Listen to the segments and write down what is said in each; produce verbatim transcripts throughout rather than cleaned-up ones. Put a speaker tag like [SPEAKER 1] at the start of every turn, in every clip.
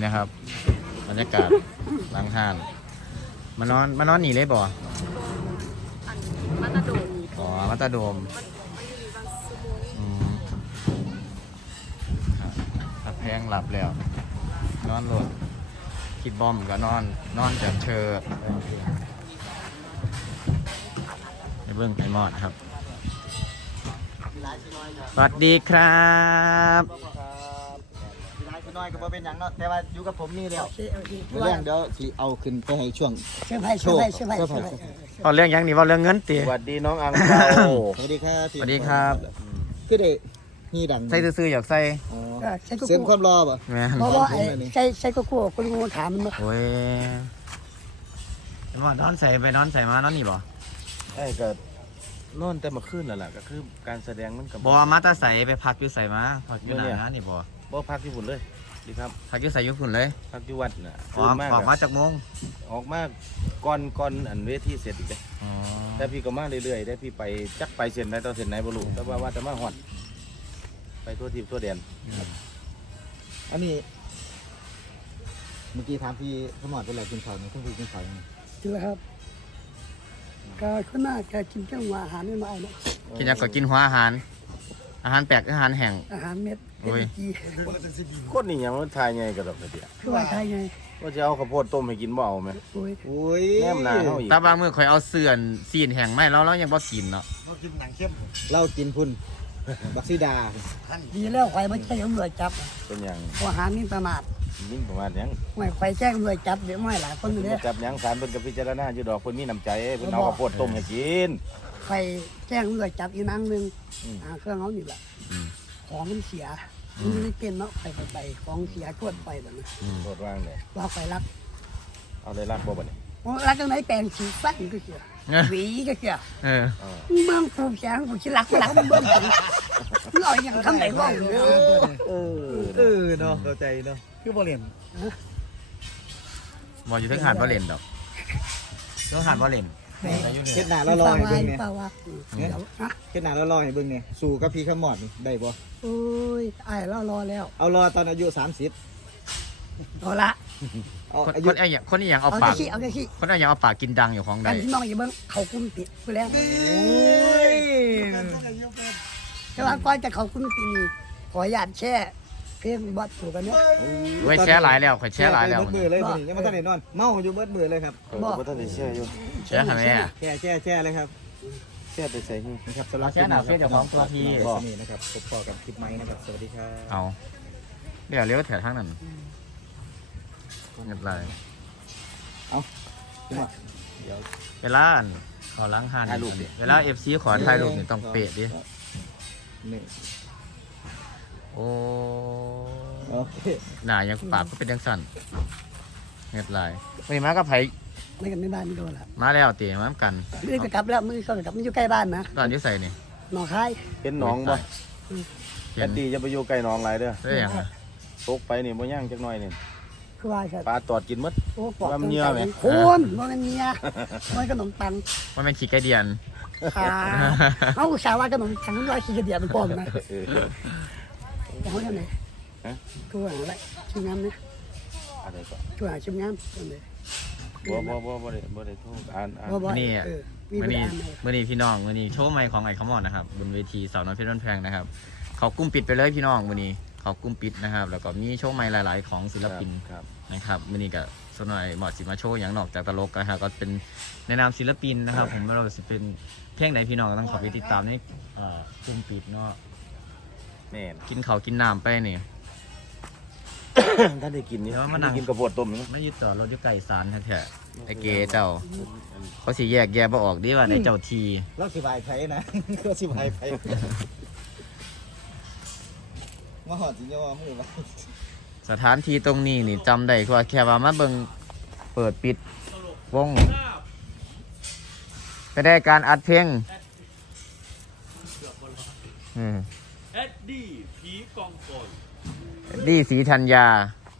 [SPEAKER 1] นะครับบรรยากาศหลังห้านมานอนมานอนหนีเลยบ่
[SPEAKER 2] อันมาตาโดม
[SPEAKER 1] อ๋อมัตตาโดม
[SPEAKER 2] มันมันมีบางชั่วโมง
[SPEAKER 1] อืมครับถ้าแพงหลับแล้ว นอนโหลดคิดบอมก็นอน นอนแบบเชอไอ้เบิ้งไอ้มอดครับสวัสดีครับ
[SPEAKER 3] พี่นายพี่น้อยก็บ่เป็นหยังเนาะแต่ว่าอยู่กับผมนี่แล้ว
[SPEAKER 4] โอเคโอเค
[SPEAKER 3] เรื่องเดี๋ยวสิเอาขึ้นไปให้ช่วง
[SPEAKER 4] เชื่อไพ่เชื่อไพ่เชื่อไพ่เชื่อไพ่
[SPEAKER 1] เอาเรื่องหยังนี่ว่าเรื่องเงินตี
[SPEAKER 5] สวัสดีน้องอังเปา
[SPEAKER 3] สวัสดีครับ
[SPEAKER 1] สวัสดีครับ
[SPEAKER 3] คือได้ฮีดัง
[SPEAKER 1] ใส่ซื่อๆอยากใส่
[SPEAKER 3] อ๋อ
[SPEAKER 4] ใช้กุ๊
[SPEAKER 3] เสริม
[SPEAKER 4] ก
[SPEAKER 3] ความรอบ่
[SPEAKER 1] แม่น
[SPEAKER 4] เพราะว่าไอ้ใช้ใช้กุ๊กคนงูถามมันมา
[SPEAKER 1] โอ้ยไอ้มอดนอนใส่ไปนอนใส่มานอนนี่บ่
[SPEAKER 5] ไอ้ก็นอนแต่เมาขึ้นแล้วล่ะก็คือการแสดงมันกับ
[SPEAKER 1] บ่มาแตาใส่ไปพักอยู่ใส่มาพักอยู่หน้างานนี่บ่
[SPEAKER 5] บ่พักที่ฝุ่นเลยดีครับ
[SPEAKER 1] พักอยู่ใส่อยู่พุ่นเลย
[SPEAKER 5] พักที่วัดน่ะ
[SPEAKER 1] ออก
[SPEAKER 5] มาก
[SPEAKER 1] ออกมาจากโมง
[SPEAKER 5] ออกมาก่อนก่อนอันเวทีเสร็จอีกเลย
[SPEAKER 1] อ๋อ
[SPEAKER 5] แต่พี่ก็มาเรื่อยๆได้พี่ไปจักไปเส้นไหนต่อเส้นไหนบ่รู้แต่ว่าว่าจะมาฮอดไปทั่วทิพย์ทั่วแดน
[SPEAKER 3] อันนี้เมื่อกี้ถามพี่ขมอดเป็นไรกินข้าวนี่เพิ่งกินข้าวนี่
[SPEAKER 4] เจอครับก็ข้างหน้าแกกินเครื่องอาหารไม่มาเอาเนาะ
[SPEAKER 1] กินหยังก็กินหัวอาหาร อาหารแปลกอาหารแห้ง
[SPEAKER 4] อาหารเม็ด
[SPEAKER 1] โอ้ย
[SPEAKER 4] จี
[SPEAKER 5] คนนี่ยังมันทายไงกระดอกกระเดีย
[SPEAKER 4] คือว่าไทยไง
[SPEAKER 5] ว่าจะเอาข้าวโพดต้มให้กินบ่เอาไหม
[SPEAKER 4] โอ้ย
[SPEAKER 3] โอ้ย
[SPEAKER 5] แนมหน้าเฮาอีก
[SPEAKER 1] แต่บางมื้อข่อยเอาเสื่อนซีนแห้งไม่แล้วเรายังบ่กินเนาะ
[SPEAKER 3] เรากินพุ่นบักซีดา
[SPEAKER 4] ดีแล้วไฟไม่ใช่ตำรวจจับ
[SPEAKER 5] เป็นหยัง
[SPEAKER 4] อาหารนี่ประมาท
[SPEAKER 5] ยิ่งประมาณหยัง
[SPEAKER 4] ไม่ไฟแจ้งตำรวจจับเดี๋ยวไม่หลายคนอยู่เนี่ย
[SPEAKER 5] จับหยังศาลเพิ่นก็พิจารณาอยู่ดอกเพิ่นมีน้ำใจเพิ่นเอาข้าวโพดต้มให้กิน
[SPEAKER 4] ไฟแจ้งตำรวจจับอีนังหนึ่ง
[SPEAKER 5] อืม
[SPEAKER 4] หาเครื่องเขาอยู่ละ
[SPEAKER 1] อืม
[SPEAKER 4] ของมันเสียมันไม่เป็นเนาะไฟไปของเสียกดไฟแบบนั้น
[SPEAKER 5] โทษว่างเลย
[SPEAKER 4] ว่าไฟรัก
[SPEAKER 5] เอาเลยรักบ่บัดนี้
[SPEAKER 4] รักตรงไหนแปลงสีสั้นก็เสียหวีก็เสีย
[SPEAKER 1] เออ
[SPEAKER 5] เออ
[SPEAKER 4] เมืองกูแข็งกูชิรักกูรักมึงเมืองกูมึงเอาอย่างคำไหนบ้าง
[SPEAKER 3] เออเออเนาะเข้าใจเนาะคือบ่เรียน
[SPEAKER 1] บ่อยู่ถึงหาดบ่เล่นดอกถึงหาดบ่เล่นแต่อยู่นี่
[SPEAKER 3] เฮ็ดหน้าเราลอยเบิ่งเนี่ย
[SPEAKER 4] เปล่าวะ
[SPEAKER 3] เฮ็ดหน้าเราลอยเบิ่งเนี่ยสู่กับพี่ขมอดนี่ได้บ่
[SPEAKER 4] โอ้ยไอ้รอรอแล้ว
[SPEAKER 3] เอารอตอนอายุสามสิบ
[SPEAKER 4] เอาละ
[SPEAKER 3] เอา
[SPEAKER 1] คน
[SPEAKER 3] อา
[SPEAKER 1] ค
[SPEAKER 3] ยุ
[SPEAKER 1] นไอ้หยังคนอีหยังเอา
[SPEAKER 4] เอา
[SPEAKER 1] ปา
[SPEAKER 4] แค่
[SPEAKER 1] ก
[SPEAKER 4] ขี้เอาแค่ขี้
[SPEAKER 1] คนไอ้หยังเอาปากกินดังอยู่ของใด
[SPEAKER 4] กันที่น้องอย่าเบิ้งเขาคุ้มปิดไปแล้ว
[SPEAKER 3] โอ้ย
[SPEAKER 4] แต่ว่าก่อนจะเขาคุ้มปิดนี่ขออนุญาตแช่เพลงบอสถูกกันเนี่ย
[SPEAKER 1] ไว้แชร์หลายแล้วข่อยแชร์หลายแล้ว
[SPEAKER 3] เบิดมือเลยมื้อนี้ยังบ่ทันได้นอน เมาอยู่เบิดมือเลยครับ
[SPEAKER 5] เออบ่ทันได้แช่อยู่
[SPEAKER 1] แชร์ให้แม่
[SPEAKER 3] แช่แช่แช่เลยครับ
[SPEAKER 5] แช่ไปใส่หู
[SPEAKER 3] นะครับสำหรับ
[SPEAKER 1] เอาแช่หน้าเฟซเดี๋ยวของตัวพี่
[SPEAKER 3] บอกนี่นะครับพบกันกับคลิปไม้นะครับสวัสดีครับ
[SPEAKER 1] เอาเดี๋ยวเลี้ยวแถวทางนั้นเงียบไร
[SPEAKER 3] ขึ้นมา
[SPEAKER 1] เวลาอั่นเขาล้างหานเวลา เอฟ ซี ขอถ่ายรูปนี่ต้องเป๊ะดิ
[SPEAKER 3] นี่
[SPEAKER 1] โอ้
[SPEAKER 3] โอเค
[SPEAKER 1] หน้ายังปากก็เป็นยังสั่นเงียบไรวันนี้มากับไผ
[SPEAKER 4] ไม่กันไม่บ้านไม่โดนละ
[SPEAKER 1] มาแล้วตีมากัน
[SPEAKER 4] มือจะกลับแล้วมือเขาจะกลับมันอยู่ใกล้บ้านนะ
[SPEAKER 1] ตอนอยุ่ใส่นี่
[SPEAKER 4] หนองคาย
[SPEAKER 5] เห็นหนองบ่
[SPEAKER 1] เห็
[SPEAKER 5] แอด
[SPEAKER 1] น
[SPEAKER 5] ดีจะไปอยู่ใกล้หนองหลายเด้อ
[SPEAKER 1] เรื่องอะ
[SPEAKER 5] ตกไปนี่บ่ย่างจักหน่อยนี่
[SPEAKER 4] คือว่าใช่
[SPEAKER 5] ปลาตอดกินหมด
[SPEAKER 4] โอ้ปอก
[SPEAKER 5] ว่ามันเหี้ยไหม
[SPEAKER 4] โคนมันเป็นเมียมันขนมปัง
[SPEAKER 1] มันเป็นขี้ไก่เดียน
[SPEAKER 4] ขาเขาอุตส่าห์ว่าขนมปังร้อยสี่กระเดียบเป็นปอมนะ
[SPEAKER 5] เออ
[SPEAKER 4] แต่เขาเนี่ยไหน
[SPEAKER 5] ฮะ
[SPEAKER 4] ตัวอะไรชิมงามนะ
[SPEAKER 5] อะไรก็
[SPEAKER 4] ตัวชิมงามตัวไหน
[SPEAKER 5] บ่บ่บ่บ่ได้บ่ได้โทษอ่านอ่าน
[SPEAKER 4] บ่บ่
[SPEAKER 1] นี่อะ
[SPEAKER 4] เออมี
[SPEAKER 1] มื่อ
[SPEAKER 4] เว
[SPEAKER 1] นี้
[SPEAKER 4] ลาไหม
[SPEAKER 1] มื่อนี้พี่น้องมื่อนี้โชว์ใหม่ของไอคอมอนนะครับบนเวทีสาวน้อยเพชรบ้านแพงนะครับเขากุ้มปิดไปเลยพี่น้องมื่อนี้เขากุ้มปิดนะครับ แล้วก็มีโชว์ใหม่หลาย ๆ ของศิลปิน
[SPEAKER 5] ครับ
[SPEAKER 1] นะครับมื่อนี้ก็สวนหน่อยเหมาะสิมาโชว์อย่างนอกจากตลกนะครับก็เป็นในนามศิลปินนะครับ ผมไม่รู้ว่าจะเป็นเพลงไหนพี่น้องก็ต้องขอไปติดตามในเอ่อกุ้มปิดเนาะ
[SPEAKER 5] แม่น
[SPEAKER 1] กินเขาวกินน้ำไปนี่
[SPEAKER 5] ท่านได้กินนี่
[SPEAKER 1] เดี๋ยวมานั่ง
[SPEAKER 5] ได้กินกระโพดต้มนี่
[SPEAKER 1] ไม่ยึดต่อรถอยุไก่สารแท้ๆไอเกเจ้าเขาสิแยกแยะบ่ออกดีว่าในเจ้าที
[SPEAKER 3] เราสิบายไผนะ เราสิบายไผมาหอดสิเนาะมือไว้
[SPEAKER 1] สถานที่ตรงนี้นี่จำได้คือว่าแค่ว่ามาเบิ่งเปิดปิดวงไปได้การอัดเพลงอืม
[SPEAKER 6] เอ็ดดี้ผีกองกล
[SPEAKER 1] ดีศรีธัญญา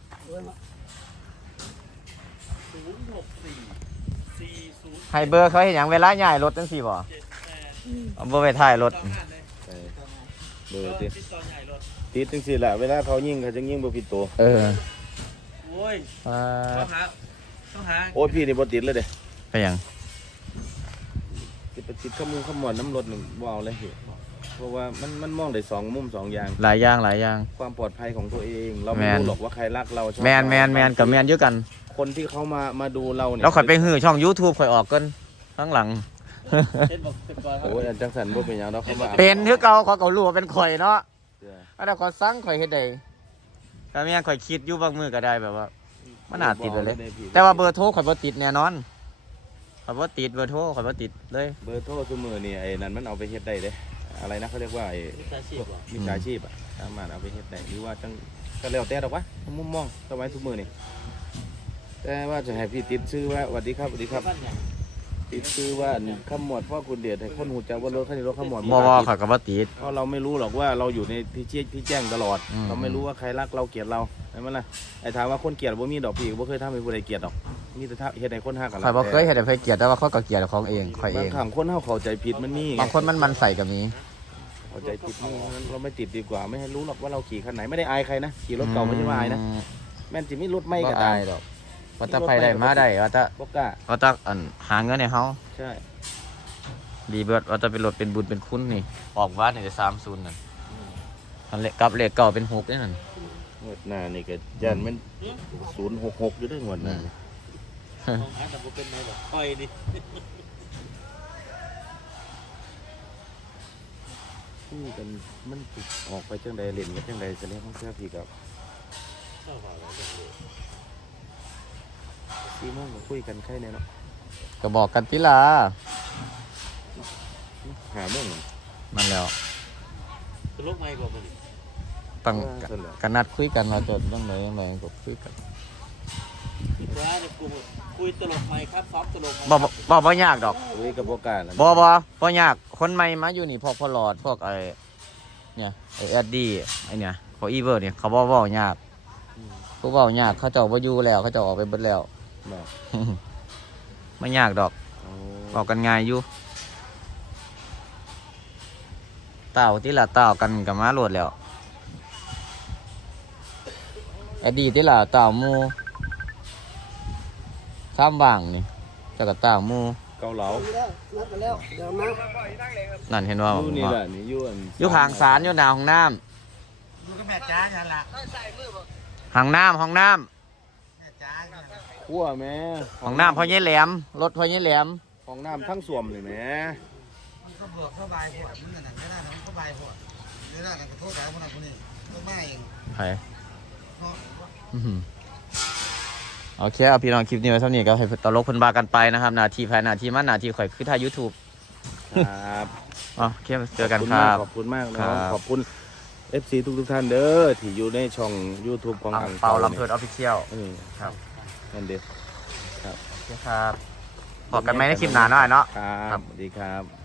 [SPEAKER 6] ศูนย์หกสี่สี่ศูนย์
[SPEAKER 1] ให้เบอร์เขาเห็นอย่างเวลาใหญ่รถจังสี่บ่
[SPEAKER 6] เจ็ดแปด
[SPEAKER 1] เอาเบอร์ไปถ่ายรถ
[SPEAKER 6] ต่องานเลย
[SPEAKER 5] เออเบอร์ติ
[SPEAKER 6] ติดต่อใหญ่รถ
[SPEAKER 5] ติดจังซี่แหละเวลาเขายิงเขาจะยิงบ่ผิดตัว
[SPEAKER 1] เออ
[SPEAKER 6] โอ้ย
[SPEAKER 1] อ่า
[SPEAKER 6] ต้องหาต้องหา
[SPEAKER 5] โอ้ยพี่นี่บ่ติดเลยเด้
[SPEAKER 1] ไปยัง
[SPEAKER 5] สิไปติดข้อมูลข้อมวลน้ำรถนี่บ่เอาเลยพี่เพราะว่ามันมันมองได้สองมุมสองอย่าง
[SPEAKER 1] หลายอย่างหลายอย่าง
[SPEAKER 5] ความปลอดภัยของตัวเอง เราไม่
[SPEAKER 1] แมน
[SPEAKER 5] รู้หรอกว่าใครรักเราชอบ
[SPEAKER 1] แมนแมนแมนกับแมนเยอะกัน
[SPEAKER 5] คนที่เขามามาดูเราเนี่ย
[SPEAKER 1] แล้วข่อยไปหื้อช่อง YouTube ข่อยออกกันข้างหลัง
[SPEAKER 6] เช่นบอกเป็นก่อนครับ
[SPEAKER 5] โอ้ยอันจังสันบ่เป็นหยังดอกเขามา
[SPEAKER 1] เป็นคือเก่าเขาก็รู้ว่าเป็นข่อยเนาะ
[SPEAKER 5] เชื่อ
[SPEAKER 1] อันนั้นข่อยสั่งข่อยเฮ็ดได้ก็แม่นข่อยคิดอยู่บางมื้อก็ได้แบบว่า มันน่าติดเลย แต่ว่าเบอร์โทรข่อยบ่ติดแน่นอนข่อยบ่ติดเบอร์โทรข่อยบ่ติดเลย
[SPEAKER 5] เบอร์โทรซุมือนี่ไอ้นั่นมันเอาไปเฮ็ดได้เด้อะไรนะเขาเรียกว่าไอ้
[SPEAKER 6] วิชาชีพเหรอ
[SPEAKER 5] มิจฉาชีพอ่ะสามารถเอาไปเฮ็ดได้หรือว่าจังก็แล้วแต่ดอกวะมุมมองสมัยซุมือนี่แต่ว่าจะให้พี่ติดชื่อว่าสวัสดีครับสวัสดีครับ
[SPEAKER 6] บ้านใหญ่
[SPEAKER 5] ติดชื่อว่าขมวดพ่อคุณเดียดให้คนหูจักว่ารถคันนี้รถขมวด
[SPEAKER 1] บ่บ่ข่อยก็บ่ติด
[SPEAKER 5] เพราะเราไม่รู้หรอกว่าเราอยู่ในที่แจ้งที่แจ้งตลอด
[SPEAKER 1] อืม
[SPEAKER 5] เราไม่รู้ว่าใครรักเราเกลียดเราใช่ไหมล่ะไอ้ถามว่าคนเกลียดบ่มีดอกพี่บ่เคยทำให้ผู้ใดเกลียดดอกมีแต่ถ้าเฮ็ดให้คนฮักกัน
[SPEAKER 1] ข่อยบ่เคยเฮ็ดให้ไผเกลียดแต่ว่าเขาก็เกลียดของเองข่อยเอบ
[SPEAKER 5] าง
[SPEAKER 1] ง
[SPEAKER 5] ครั้งคนเฮาเข้าใจผิดมันมีไง
[SPEAKER 1] บางคนมันมันใส่ก็มี
[SPEAKER 5] เข้าใจผิดนี่งั้นเราไม่ติดดีกว่าไม่ให้รู้หรอกว่าเราขี่คันไหนไม่ได้อายใครนะขี่รถเก่าไม่ใช่ว่าอายนะ
[SPEAKER 1] อืม
[SPEAKER 5] แม่นสิมีรถไม่
[SPEAKER 1] บ่
[SPEAKER 5] ก็ตา
[SPEAKER 1] อาย ยดอกว่าถ้าไผได้มาได้ว่าถ้า
[SPEAKER 5] บ่กล้า
[SPEAKER 1] ว่าถ้าอันหาเงินให้เฮา
[SPEAKER 5] ใช่
[SPEAKER 1] ดีเบิดว่าจะเป็นรถเป็นบุญเป็นคุณนี่ ออกวัดนี่จะสามศูนย์นั่นอันเลขกลับเลขเก่าเป็นหกนี่นั่น
[SPEAKER 5] งวดหน้านี่ก็ยันมันศูนย์หกหกอยู่ด้วยงวดหน้า
[SPEAKER 6] ของหาแต่บ่เป็นไงหรอกคอยดิ
[SPEAKER 5] คุยกันมันออกไปจังใดเล่นกันจังใดแสดงว่าเสื้อพี่กับ
[SPEAKER 6] เจ้าบ่าวอะไรกันเลย
[SPEAKER 5] ซีโมงก็คุยกันใครแน่เนาะ
[SPEAKER 1] ก็บอกกันติลา
[SPEAKER 5] หาโมง
[SPEAKER 1] นั่นแล้ว
[SPEAKER 6] ตลกไหมบอกมาดิ
[SPEAKER 1] ตั้งกันนัดคุยกันเราจะต้องไหนยังไงก็คุยกัน
[SPEAKER 6] ว่าเนี่ยกูคุยตลกไหมครับซ้อมตลกไหม
[SPEAKER 1] บ่บ่บ่บ่ยากดอก
[SPEAKER 5] คุยกับโบกล้าแล้ว
[SPEAKER 1] บ่บ่บ่ยากคนใหม่มาอยู่นี่พวกพอหลอดพวกไอ้เนี่ยไอ้แอดดี้ไอ้เนี่ยพวกอีเวิร์ดเนี่ยเขาบ่เว้ายากผู้เว้ายากเขาเจ้าบ่อยู่แล้วเขาเจ้าออกไปเบิดแล้ว
[SPEAKER 5] บอก
[SPEAKER 1] ไม่ยากดอก
[SPEAKER 5] โอ้
[SPEAKER 1] บอกกันง่ายอยู่เต่าที่ละเต่ากันกับม้าโหลดแล้วแอดดี้ที่ละเต่าหมูข้ามว่างนี่เจะกับเต่าหมู
[SPEAKER 5] เกาเหลา
[SPEAKER 4] แล้วนัดไปแล้วเดี๋ยวมา
[SPEAKER 1] นั่นเห็นว่า
[SPEAKER 5] อยู่นี่แหละนี่อยู่อัน
[SPEAKER 1] อยู่ห่างสารอยู่หน้าห้องน้
[SPEAKER 3] อยู่กับแม่จ้าฉันละ
[SPEAKER 1] ำห้องน้ำห้องน้
[SPEAKER 3] แม่จ้าฉันละ
[SPEAKER 5] ขั้วแม่
[SPEAKER 1] ำห้องน้ำพ่อยี่แหลมรถพ่อยี่แหลม
[SPEAKER 5] ห้องน้ำทั้งสวมเลยแม่
[SPEAKER 3] มันก็บอกเข้าบายพวกมึงนั่นไม่ได้นะมันเข้าบายพวกไม่ได้นะก็โทษแต่คนนั้นคนนี้ก็ไม่เอง
[SPEAKER 1] ใคร
[SPEAKER 3] เพราะ
[SPEAKER 1] อื้อหือโอเคเอาพี่น้องคลิปนี้ไว้เท่านี้ก็ให้ตลกเพิ่นบากันไปนะครับหนาทีภายหนาทีมันหนาทีข่อยคือถ่ายยูทูบ
[SPEAKER 5] ครับ
[SPEAKER 1] อ๋อโอเคเจอกัน
[SPEAKER 5] ขอบคุณ
[SPEAKER 1] ค
[SPEAKER 5] มา
[SPEAKER 1] รั
[SPEAKER 5] ก
[SPEAKER 1] บ
[SPEAKER 5] ขอบคุณมาก
[SPEAKER 1] ค
[SPEAKER 5] นะ
[SPEAKER 1] รับ
[SPEAKER 5] ขอบคุณ เอฟ ซี ทุกทุกๆท่านเด้อที่อยู่ในช่อง YouTube ของ
[SPEAKER 1] อัง
[SPEAKER 5] อัง
[SPEAKER 1] เปาลำเพิดออฟฟิเชียล
[SPEAKER 5] เออ
[SPEAKER 1] ครับ
[SPEAKER 5] นั่นเด็ด
[SPEAKER 1] โอเคครับบอกกันไหมในคลิปหน้าหน่อยเนาะ
[SPEAKER 5] ครับสวัสดีครับ